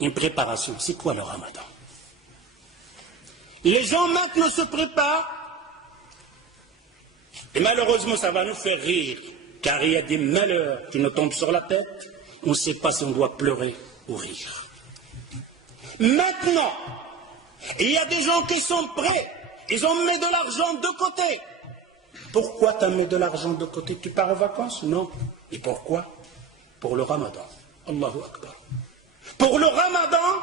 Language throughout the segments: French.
Une préparation. C'est quoi le ramadan? Les gens maintenant se préparent, et malheureusement ça va nous faire rire, car il y a des malheurs qui nous tombent sur la tête, on ne sait pas si on doit pleurer ou rire. Maintenant, il y a des gens qui sont prêts, ils ont mis de l'argent de côté. Pourquoi tu as mis de l'argent de côté? Tu pars en vacances? Non. Et pourquoi? Pour le ramadan. Allahu Akbar. Pour le ramadan,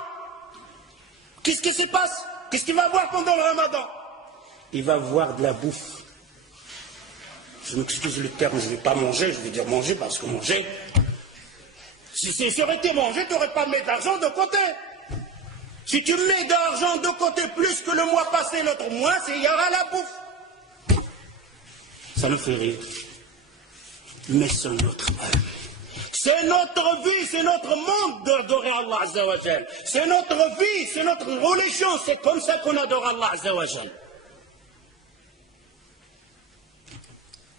qu'est-ce qui se passe? Qu'est-ce qu'il va voir pendant le ramadan? Il va voir de la bouffe. Je m'excuse le terme, je ne vais pas manger, je vais dire manger parce que manger, si ça aurait été manger, tu n'aurais pas mis d'argent de côté. Si tu mets de l'argent de côté plus que le mois passé, l'autre mois, il y aura la bouffe. Ça nous fait rire. Mais c'est notre âme. C'est notre vie, c'est notre monde d'adorer Allah Azza wa Jal. C'est notre vie, c'est notre religion, c'est comme ça qu'on adore Allah Azza wa Jal.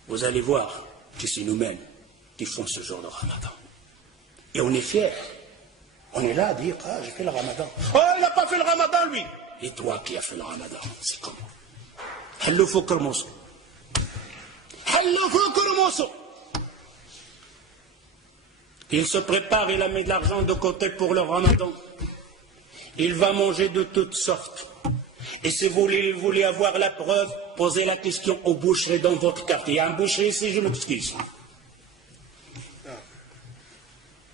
Vous allez voir que c'est nous-mêmes qui font ce genre de ramadan. Et on est fiers. On est là à dire, ah, j'ai fait le ramadan. Oh, il n'a pas fait le ramadan, lui. Et toi qui as fait le ramadan, c'est comment? Hallo fok le morceau. Hallo fok le morceau. Il se prépare, il a mis de l'argent de côté pour le ramadan. Il va manger de toutes sortes. Et si vous voulez avoir la preuve, posez la question aux boucheries dans votre quartier. Il y a un boucher ici, je m'excuse.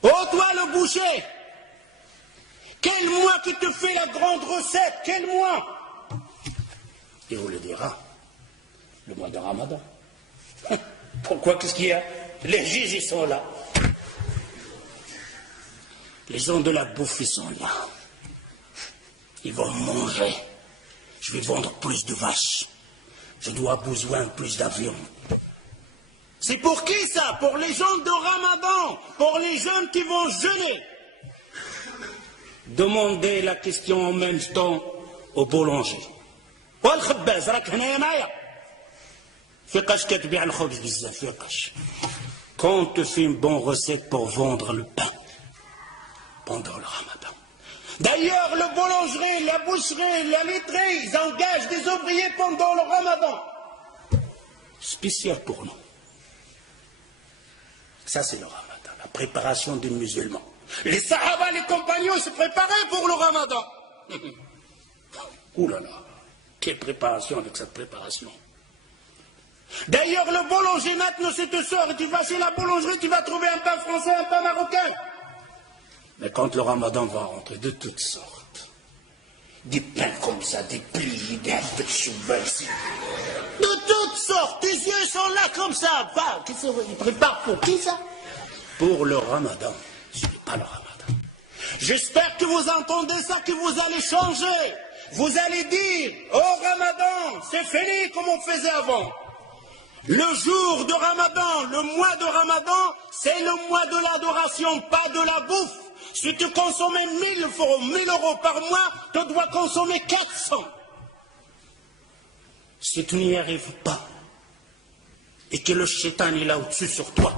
Oh, toi le boucher, quel mois qui te fait la grande recette? Quel mois? Il vous le dira, le mois de ramadan. Pourquoi? Qu'est-ce qu'il y a? Les juges, ils sont là. Les gens de la bouffe, ils sont là. Ils vont manger. Je vais vendre plus de vaches. Je dois besoin plus d'avions. C'est pour qui ça? Pour les gens de Ramadan, pour les jeunes qui vont jeûner. Demandez la question en même temps au boulanger. Quand on te fait une bonne recette pour vendre le pain pendant le Ramadan. D'ailleurs, le boulangerie, la boucherie, la laiterie, ils engagent des ouvriers pendant le Ramadan. Spécial pour nous. Ça, c'est le Ramadan, la préparation des musulmans. Les Sahaba, les compagnons, se préparaient pour le Ramadan. Ouh là là, quelle préparation avec cette préparation. D'ailleurs, le boulanger, maintenant, c'est te sort et tu vas chez la boulangerie, tu vas trouver un pain français, un pain marocain. Mais quand le Ramadan va rentrer, de toutes sortes, des pains comme ça, des plis, des chouba ici, de toutes sortes, tes yeux sont là comme ça. Ils préparent pour qui ça? Pour le Ramadan. Ce n'est pas le Ramadan. J'espère que vous entendez ça, que vous allez changer. Vous allez dire, oh Ramadan, c'est fini comme on faisait avant. Le jour de Ramadan, le mois de Ramadan, c'est le mois de l'adoration, pas de la bouffe. Si tu consommais 1000 euros par mois, tu dois consommer 400. Si tu n'y arrives pas, et que le shaitan est là au-dessus sur toi,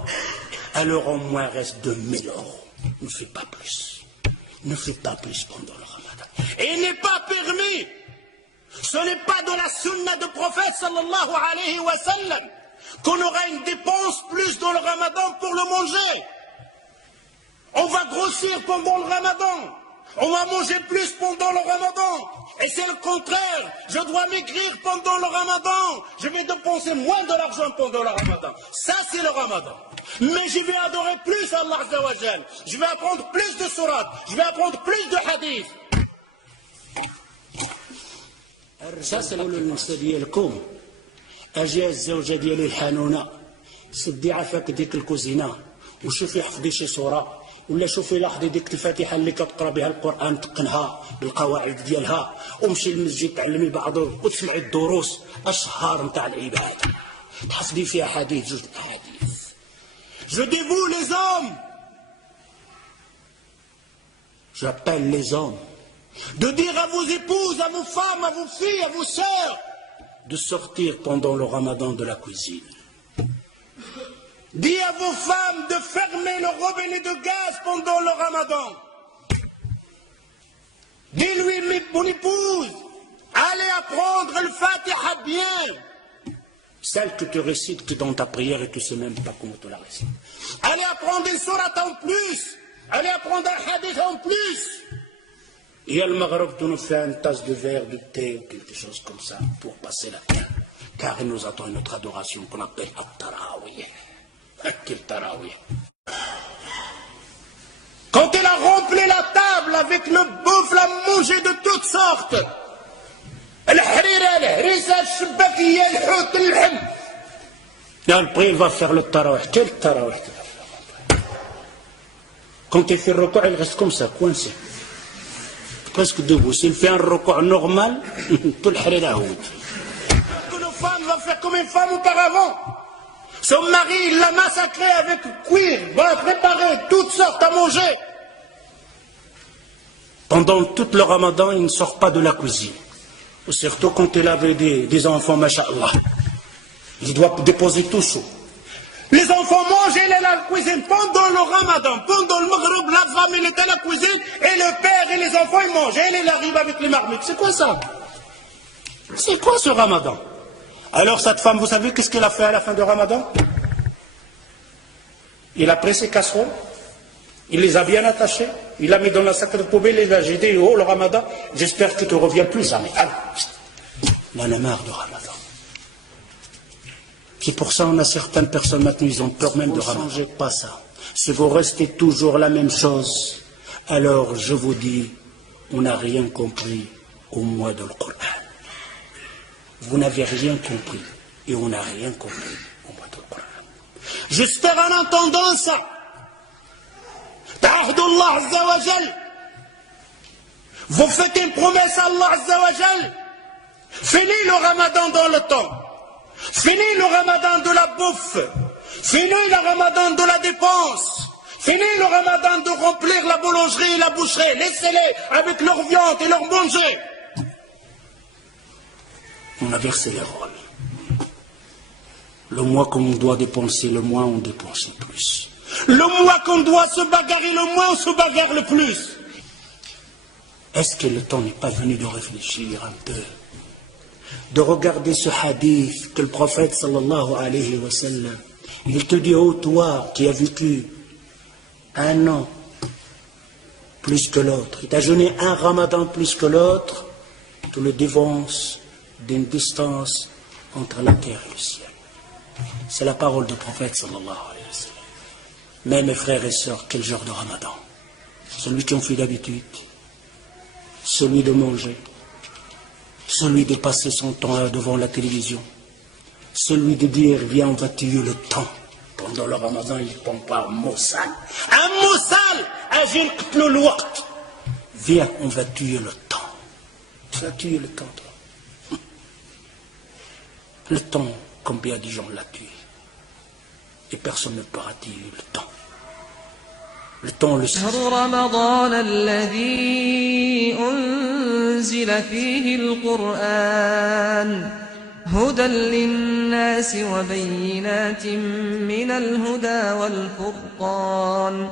alors au moins reste 2000 euros. Ne fais pas plus. Ne fais pas plus pendant le Ramadan. Et il n'est pas permis. Ce n'est pas de la sunna du prophète sallallahu alayhi wa sallam qu'on aura une dépense plus dans le Ramadan pour le manger. On va grossir pendant le Ramadan. On va manger plus pendant le Ramadan. Et c'est le contraire. Je dois maigrir pendant le Ramadan. Je vais dépenser moins de l'argent pendant le Ramadan. Ça, c'est le Ramadan. Mais je vais adorer plus Allah Azza wa Jal. Je vais apprendre plus de sourates. Je vais apprendre plus de hadiths. Ça, c'est le ديالكم. أجي الزوجة ديالي الحنونة. سدي عافاك ديك الكوزينة. وشوفي حفظي شي صورة. ولا شوفي لاحظي ديك الفاتحه اللي كتقرا بها القران تقنها بالقواعد ديالها ومشي للمسجد تعلمي بعض وتسمعي الدروس اشهار نتاع العباده تحفظي فيها حديث جوج احاديث. Je dis vous les hommes, j'appelle les hommes, de dire à vos épouses, à vos femmes, à vos filles, à vos sœurs, de sortir pendant le Ramadan de la cuisine. Dis à vos femmes de fermer le robinet de gaz pendant le Ramadan. mon épouse, allez apprendre le Fatiha bien. Celle que tu récites dans ta prière et tu ne sais même pas comment tu la récites. Allez apprendre une sourate en plus. Allez apprendre un hadith en plus. Et à le Maghreb, tu nous fais une tasse de verre, de thé ou quelque chose comme ça pour passer la terre. Car il nous attend une autre adoration qu'on appelle At-Tarawih. Quel Tarawih. Quand il a rempli la table avec le bouffe, la mangé de toutes sortes. Après, il va faire le Tarawih. Quel Tarawih tu vas faire? Quand il fait le recours, il reste comme ça, coincé. Presque debout. S'il fait un recours normal, tout le harira a que nos femmes vont faire comme une femme auparavant. Son mari, il l'a massacré avec cuir, va préparer toutes sortes à manger. Pendant tout le ramadan, il ne sort pas de la cuisine. Surtout quand il avait des enfants, masha'Allah. Il doit déposer tout chaud. Les enfants mangent, il est à la cuisine. Pendant le ramadan, pendant le maghreb, la femme, elle est à la cuisine, et le père et les enfants, ils mangent. Et il arrive avec les marmites. C'est quoi ça? C'est quoi ce ramadan? Alors cette femme, vous savez qu'est-ce qu'elle a fait à la fin du ramadan? Il a pris ses casseroles, il les a bien attachées, il a mis dans la sac de poubelle, il a jeté, oh le ramadan, j'espère que tu ne reviens plus jamais. Allez, on en a marre du ramadan. C'est pour ça qu'on a certaines personnes maintenant, ils ont peur même de ramadan. Ne changez pas ça. Si vous restez toujours la même chose, alors je vous dis, on n'a rien compris au mois de Coran. Vous n'avez rien compris et on n'a rien compris au mois de Coran. J'espère en entendant ça. Ta'ahdullah Azza wa Jal. Vous faites une promesse à Allah Azza wa Jal. Finis le ramadan dans le temps. Finis le ramadan de la bouffe. Finis le ramadan de la dépense. Finis le ramadan de remplir la boulangerie et la boucherie. Laissez-les avec leur viande et leur manger. On a versé les rôles. Le mois qu'on doit dépenser, le mois on dépense le plus. Le mois qu'on doit se bagarrer, le mois on se bagarre le plus. Est-ce que le temps n'est pas venu de réfléchir un peu, de regarder ce hadith que le prophète sallallahu alayhi wa sallam, il te dit, oh toi qui as vécu un an plus que l'autre, il t'a jeûné un ramadan plus que l'autre, tu le dévances d'une distance entre la terre et le ciel. C'est la parole du prophète sallallahu alayhi wa sallam. Mais mes frères et sœurs, quel genre de ramadan? Celui qui en fait d'habitude, celui de manger, celui de passer son temps devant la télévision, celui de dire viens on va tuer le temps. Pendant le ramadan il prend par Moussal. Un Moussal, agir le waqt. Viens on va tuer le temps. Tu vas tuer le temps toi. Le temps, combien de gens l'a tué? Et personne ne pourra tuer le temps. Le temps le sait. أنزل فيه القرآن هدى للناس وبينات من الهدى والفرقان